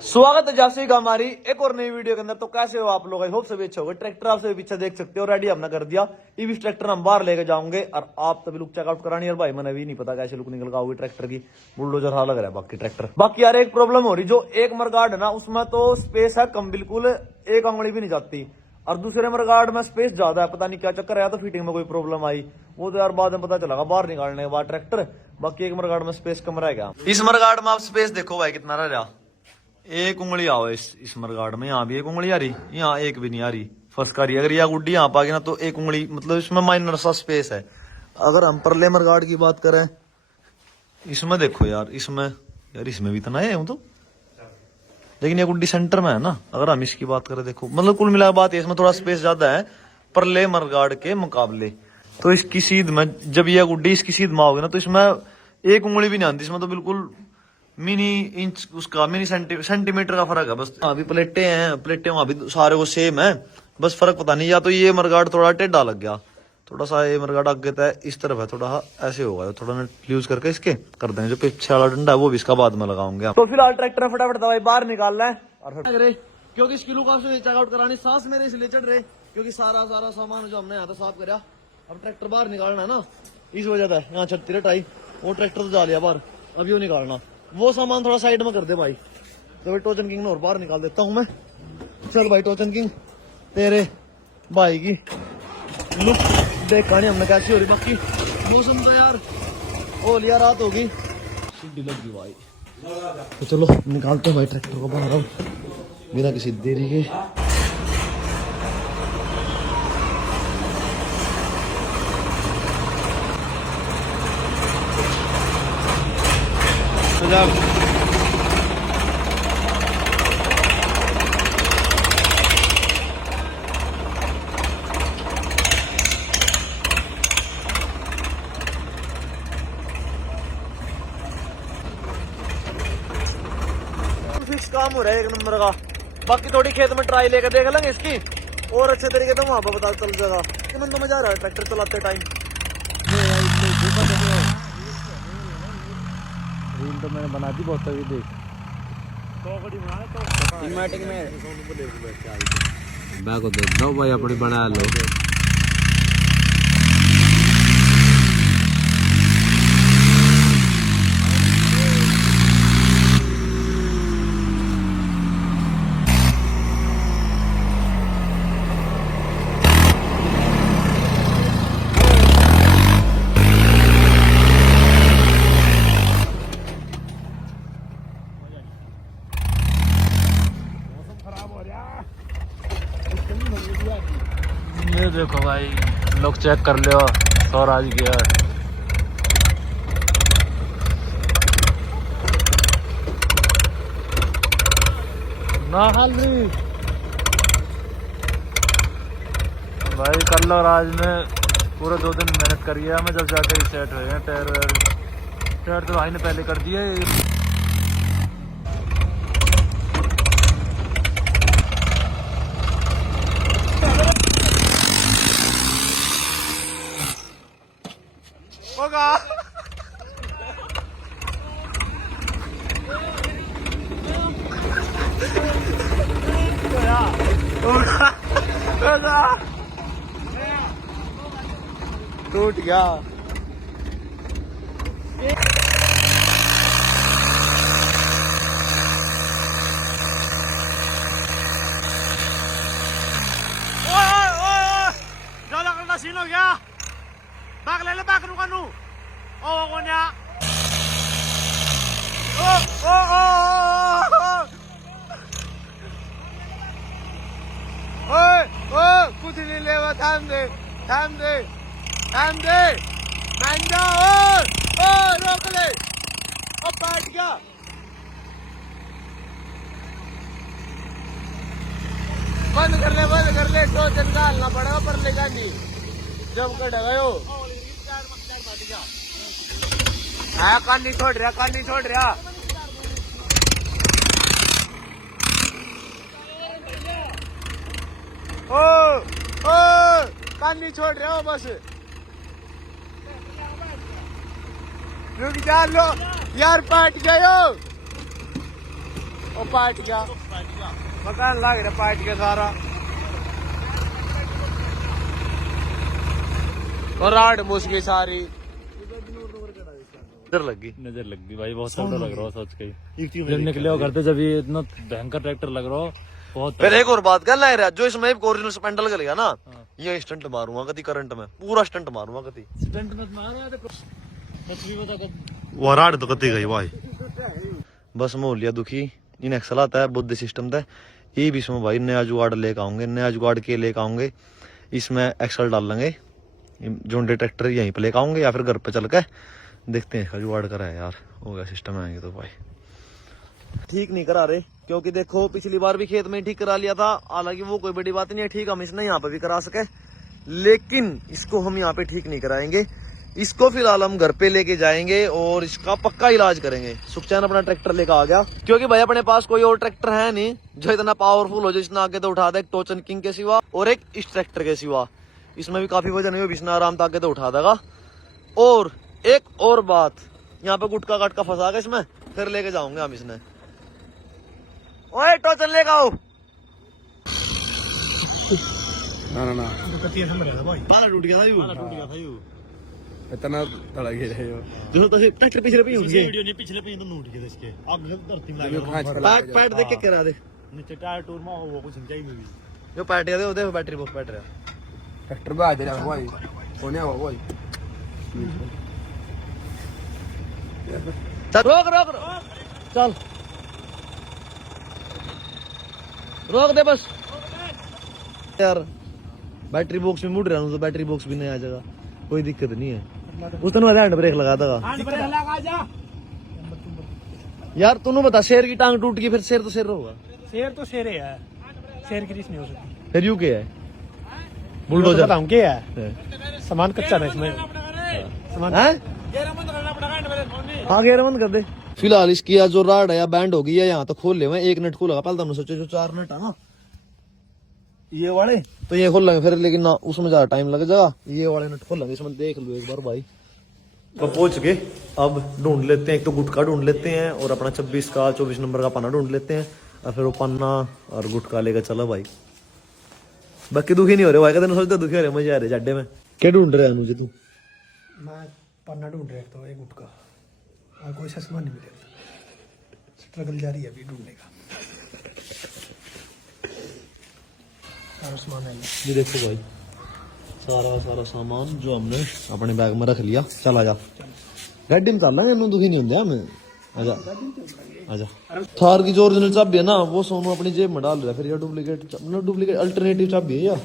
स्वागत है जासी का हमारी एक और नई वीडियो के अंदर। तो कैसे हो आप लोग? आई होप सभी अच्छे होंगे। ट्रैक्टर आप सभी पीछे देख सकते हो, रेडी हमने कर दिया। ईवी ट्रैक्टर हम बाहर लेके जाओगे और आप तभी लुक चेकआउट करानी। और भाई मैंने भी नहीं पता कैसे लुक निकल का होगी ट्रैक्टर की। बुलडोजर हाँ लग रहा है बाकी ट्रैक्टर। बाकी यार एक प्रॉब्लम हो रही, जो एक मरगाड है ना उसमें तो स्पेस है कम, बिल्कुल एक अंगुली भी नहीं जाती। और दूसरे मरगाड में स्पेस ज्यादा है, पता नहीं क्या चक्कर है। तो फिटिंग में कोई प्रॉब्लम आई वो तो यार बाद में पता चलेगा बाहर निकालने के बाद ट्रैक्टर। बाकी एक मरगाड में स्पेस कम रह गया। इस मरगाड में आप स्पेस देखो भाई कितना रह रहा। एक उंगली आओ इस मरगाड में, यहाँ भी एक उंगली आ रही, यहाँ एक भी नहीं आ रही। फर्स्ट का रही अगर यह गुड्डी यहाँ पा गई ना तो एक उंगली, मतलब इसमें माइनर सा स्पेस है। अगर हम परले मरगाड की बात करें, इसमें देखो यार, इसमें भी इतना है तो, लेकिन ये गुड्डी सेंटर में है ना। अगर हम इसकी बात करें देखो, मतलब कुल मिला बात है इसमें थोड़ा स्पेस ज्यादा है परले मरगाड के मुकाबले। तो इसकी सीध में जब यह गुड्डी इसकी सीध में आओगे ना तो इसमें एक उंगली भी नहीं आती। इसमें तो बिल्कुल मिनी इंच उसका मिनी सेंटीमीटर का फर्क है बस। हाँ भी प्लेटें हैं, प्लेटें वहां भी सारे वो सेम है, बस फर्क पता नहीं। या तो ये मरगाड थोड़ा टेढ़ा लग गया, थोड़ा सा ये मरगाड आगे तय इस तरफ है, थोड़ा ऐसे होगा। थोड़ा नेट यूज करके इसके कर देंगे। जो पीछे वाला डंडा है वो भी इसका बाद में लगाऊंगे। तो फिलहाल ट्रैक्टर फटाफट दवाई बाहर निकालना है और क्योंकि इसकी लुक आपसे चेकआउट करानी। सांस मेरे इसलिए चढ़ रहे क्योंकि सारा सामान जो हमने यहाँ तो साफ कराया, अब ट्रैक्टर बाहर निकालना है ना, इस वजह से यहाँ 36 टाई वो ट्रैक्टर तो जा लिया बाहर। अभी वो निकालना, वो सामान थोड़ा साइड में कर दे भाई। तो भाई टोचन किंग ने और बाहर निकाल देता हूँ मैं। चल भाई टोचन किंग, तेरे भाई की लुक देखा नहीं हमने कैसी हो रही। बाकी मौसम तो यार हो लिया, रात होगी, सीढ़ी लग गई भाई। तो चलो निकालते हैं भाई ट्रैक्टर को बाहर अब बिना किसी देरी के। फिक्स काम हो रहा है एक नंबर का। बाकी थोड़ी खेत में ट्राई लेकर देख लेंगे इसकी और अच्छे तरीके से वहां पर पता चल जाएगा कि मन तो मजा आ रहा है ट्रैक्टर चलाते टाइम। रील तो मैंने बना दी बहुत तभी देख मैं को देख दो भाई अपनी बना लो। ये देखो भाई, लोग चेक कर लो स्वराज गियर। ना हाल भाई कल और आज में पूरे 2 दिन मेहनत करी है हमें, जब जाके सेट हुए हैं। टायर तो भाई ने पहले कर दिए। होगा टूट गया। ज्यादा करना सीन हो गया। बाग ले बाग रुका नू ओ कोन्या ओ ओ ओ ओए ओ कुछ नहीं लेवा। थाम दे मान जा। ओ रोक ले, ओ बैठ गया। बंद कर ले टोचन डालना पड़ेगा पर ले जानी जब कट गयो। हाँ कानी छोड़ रहा। ओ कानी छोड़ रहे हो बस। रुक जा लो यार, पाट गयो। वो पार्ट गया मकान लाग रहा पार्ट गया सारा और राड मुस गई सारी नजर लग गई भाई बहुत तगड़ा लग रहा है सोच के जब निकले हो करते जब ये इतना भयंकर ट्रैक्टर लग रहा हो बहुत फिर एक और बात कर रहा जो इसमें ओरिजिनल स्पेंडल कर गया ना ये स्टंट मारूंगा कति करंट में पूरा स्टंट मारूंगा कति स्टंट मत मारो मछली बता कब वो राड तो कति गई भाई बस मैं हो लिया दुखी इन एक्सल आता है बुद्धि सिस्टम था ये भी इसमें भाई नया जुगाड़ लेकर आऊंगे नया जुगाड़ के लेकर आऊंगे इसमें एक्सल डाल लेंगे जोंडे ट्रैक्टर यहीं पे लेकर आऊंगे या फिर घर पे चल के देखते हैं जुगाड़ करा है यार हो गया सिस्टम आएंगे तो भाई ठीक नहीं करा रहे क्योंकि देखो पिछली बार भी खेत में ठीक करा लिया था हालांकि वो कोई बड़ी बात नहीं है ठीक हम इसने यहाँ पे भी करा सके लेकिन इसको हम यहाँ पे ठीक नहीं कराएंगे इसको फिलहाल हम घर पे लेके जाएंगे और इसका पक्का इलाज करेंगे सुखचैन अपना ट्रैक्टर लेकर आ गया क्योंकि भाई अपने पास कोई और ट्रैक्टर है नहीं जो इतना पावरफुल हो जो इसने आगे तो उठा दे एक टोचन किंग के सिवा और एक इस ट्रैक्टर के सिवा इसमें भी काफी वजन है इसने आराम से आगे तो उठा देगा और एक और बात यहाँ पे गुटका काटका फंसा गया इसमें फिर लेके जाऊंगे हम इसने ओए टोचन लेके आओ ना टूट गया था यू इतना तड़ा गया जो तो ट्रैक्टर पिछले पे ही वीडियो नहीं पिछले पे तो नूट के इसके आग धरती में लगा बैक पैड देख के करा दे नीचे टायर टूर में वो कुछ चाहिए भी जो पैट दे ओदे बैटरी बॉक्स पैट रहा ट्रैक्टर बा दे रहा भाई सोने हुआ भाई चल रोक रोक चल रोक दे बस यार बैटरी बॉक्स में मुड़ रहा हूँ तो बैटरी बॉक्स भी नहीं आ जाएगा कोई दिक्कत नहीं है उसने हैंड ब्रेक लगा देगा यार तूने बता शेर की टांग टूट गई फिर शेर तो शेर होगा शेर है शेर की रीस नहीं हो सकती फिर यू क्या है बुलडोजर बताऊं क्या है सामान कच्चा है इसमें सामान हाँ गेरमंद कर दे फिलहाल इसकी जो राड है बैंड हो गई है यहाँ तो खोल ले मैं एक नट खोला पहले तुमने सोचो जो 4 नट है ना ये वाले तो ये खोल लेंगे फिर लेकिन ना उसमें ज्यादा टाइम लग जाएगा ये वाले नट खोल लेंगे इसमें देख लो एक बार भाई तो पहुंच गए अब ढूंढ लेते हैं एक तो गुटका ढूंढ लेते हैं और अपना 26 का 24 नंबर का पन्ना ढूंढ लेते हैं और फिर वो पन्ना और गुटका लेकर चलो भाई बाकी दुखी नहीं हो रहे भाई कहते सोचते दुखी हो रहे मजे आ रहे जाडे में क्या ढूंढ रहे हैं मुझे तू मैं पन्ना ढूंढ रहा तो एक गुटका और कोई सा सामान नहीं मिलेगा स्ट्रगल जारी है अभी ढूंढने का सारा सामान है ये देखो भाई सारा सामान जो हमने अपने बैग में रख लिया चल आजा गाड़ी में चल रहा है दुखी नहीं होंगे हमें आजा आजा थार की जो ओरिजिनल चाबी है ना वो सोनू अपनी जेब में डाल रहा है फिर ये डुप्लीकेट अल्टरनेटिव चाबी है यार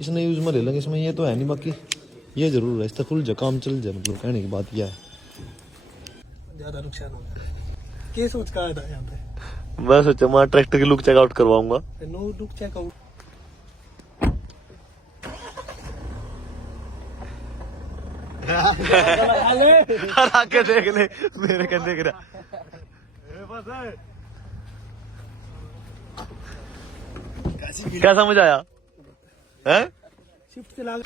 इसने यूज में ले लेंगे इसमें ये तो है नहीं बाकी ये जरूर है इससे फुल काम चल जाए मतलब कहने की बात यह है ज्यादा नुकसान होगा क्या सोच का है यहाँ पे मैं सोचा मैं ट्रैक्टर की लुक चेकआउट करवाऊंगा नो लुक चेकआउट आके देख ले मेरे कहने के क्या समझ आया हैं शिफ्ट चला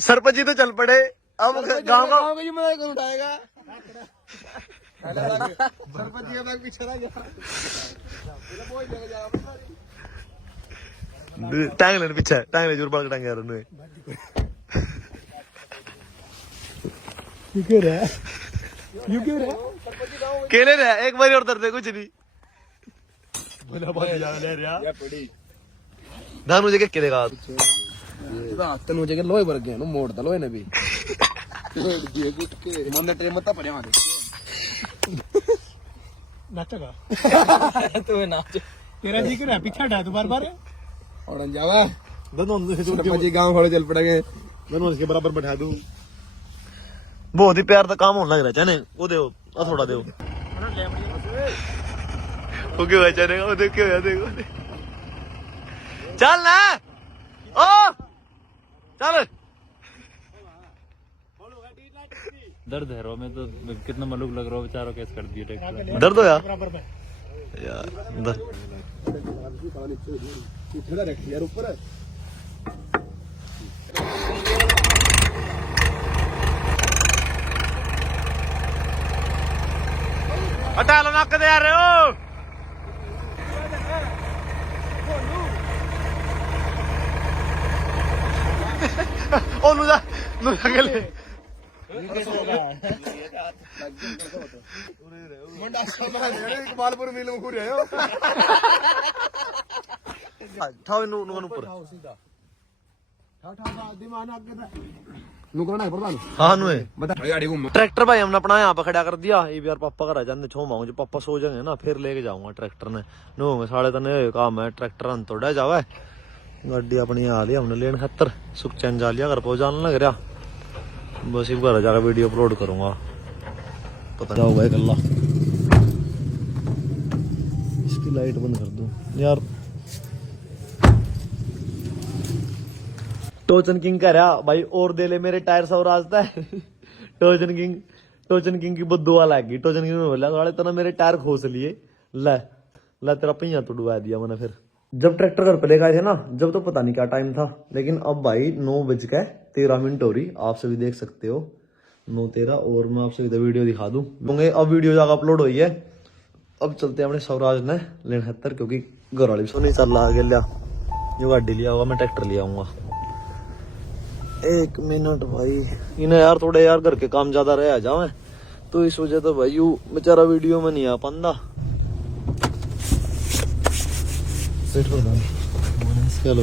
सरपंच जी तो चल पड़े अब गांव का उठाएगा सरपंच जी का बैग पीछे रह गया टांग लेने पीछे टांग ले जोर बाल टांग यार उन्हें यू क्यों रहा केले रहे एक बार और दर्द कुछ नहीं धान मुझे क्या देगा तन मुझे के लोहे भर गए नो मोड़ दलो ने भी मन ट्रेन मत पड़े वहां नाचेगा तू नाच तेरा जी के पीछे हटा तू बार-बार और जावा दोनों जी गांव खड़े चल पड़ेंगे दोनों इसके बराबर बैठा दूं बहुत ही प्यार का काम होने लग रहा है चाने वो दे थोड़ा दे ओके भाई चाने वो देख के देखो चल ना ओ चल दर्द है रो में तो कितना मलूक लग रहा हो बेचारों केस कर दिए ट्रैक्टर दर्द हो यार यार ऊपर है हटा लो नक दे रहे हो ਉਹਨੂੰ ਜਾ ਨੂੰ ਅਗਲੇ इकबालपुर मिल में घूर रहे हो ਠਾਓ ਇਹਨੂੰ ਨੂੰ ਉੱਪਰ नुकरना है प्रधान हाँ नु है बता गाड़ी घूम ट्रैक्टर भाई हमने अपना यहाँ पे खड़ा कर दिया ये भी यार पापा घर आ जाते छोमाऊं जो पापा सो जाएंगे ना फिर लेके जाऊंगा ट्रैक्टर ने नो होंगे 3:30 काम है ट्रैक्टर अन तोड़ा जावा गाड़ी अपनी आ लिया हमने लेन खतर सुख चैन जा लिया घर पहुंचाने लग रहा बस एक बार जाकर वीडियो अपलोड करूंगा पता नहीं होगा कल्ला इसकी लाइट बंद कर दूं यार टोचन किंग कह रहा भाई और दे ले मेरे टायर सब रास्ता है टोचन किंग की बदुआ लग गई टोचन किंग ने बोला साले तना मेरे टायर खोस लिए ले ले तेरा पहिया तोड़वा दिया मैंने फिर जब ट्रैक्टर घर पे लेकर आए थे ना जब तो पता नहीं क्या टाइम था लेकिन अब भाई 9:13 हो रही आप सभी देख सकते हो 9:13 और मैं आपसे इधर वीडियो दिखा दूं अब वीडियो जाकर अपलोड हुई है अब चलते हैं अपने स्वराज ने लेन 70 क्योंकि घर वाले भी सो नहीं चल रहा आगे लिया जो गाड़ी लिया होगा मैं ट्रैक्टर ले आऊंगा 1 मिनट भाई इन्हें यार थोड़े यार घर के काम ज्यादा रह जाओ तो इस वजह तो भाई यू बेचारा वीडियो में नहीं आ पांदा चलो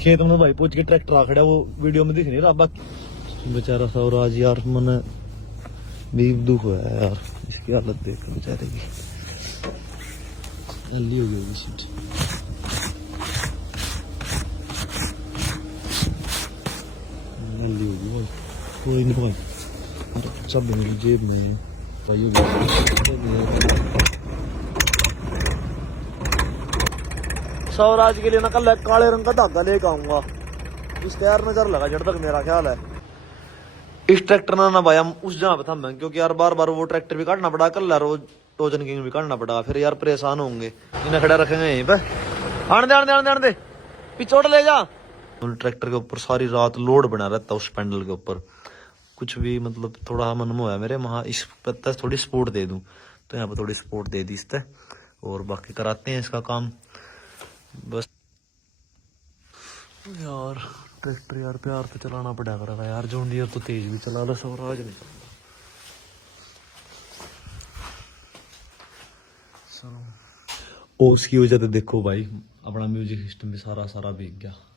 खेत में भाई पूछ के ट्रैक्टर आ खड़ा वो वीडियो में दिख नहीं रहा बाकी बेचारा स्वराज यार मन भी दुख हुआ है यार इसकी हालत देख बेचारे की जल्दी हो गई सीट कोई नहीं भाई सब मेरी जेब में भाई स्वराज के लिए ना कल काले रंग का धागा लेके आऊंगा इसका यार नजर लगा जड़ तक मेरा ख्याल है इस ट्रैक्टर ना भाई हम उस जगह पे थम क्योंकि यार बार बार वो ट्रैक्टर भी काटना पड़ा कल रोज टोचन किंग भी काटना पड़ा फिर यार परेशान होंगे इन्हें खड़ा रखेंगे यहीं पे आने दे पिछोड़ ले जा ट्रैक्टर के ऊपर सारी रात लोड बना रहता उस पैंडल के ऊपर कुछ भी मतलब थोड़ा मन में हुआ मेरे वहाँ इस पत्ता थोड़ी सपोर्ट दे दूं तो यहाँ पे थोड़ी सपोर्ट दे दी इससे और बाकी कराते हैं इसका काम बस यार ट्रैक्टर यार प्यार तो चलाना पड़ा करा यार जॉन डियर तो तेज भी चला लो स्वराज नहीं चलो और उसकी वजह तो देखो भाई अपना म्यूजिक सिस्टम भी सारा भीग गया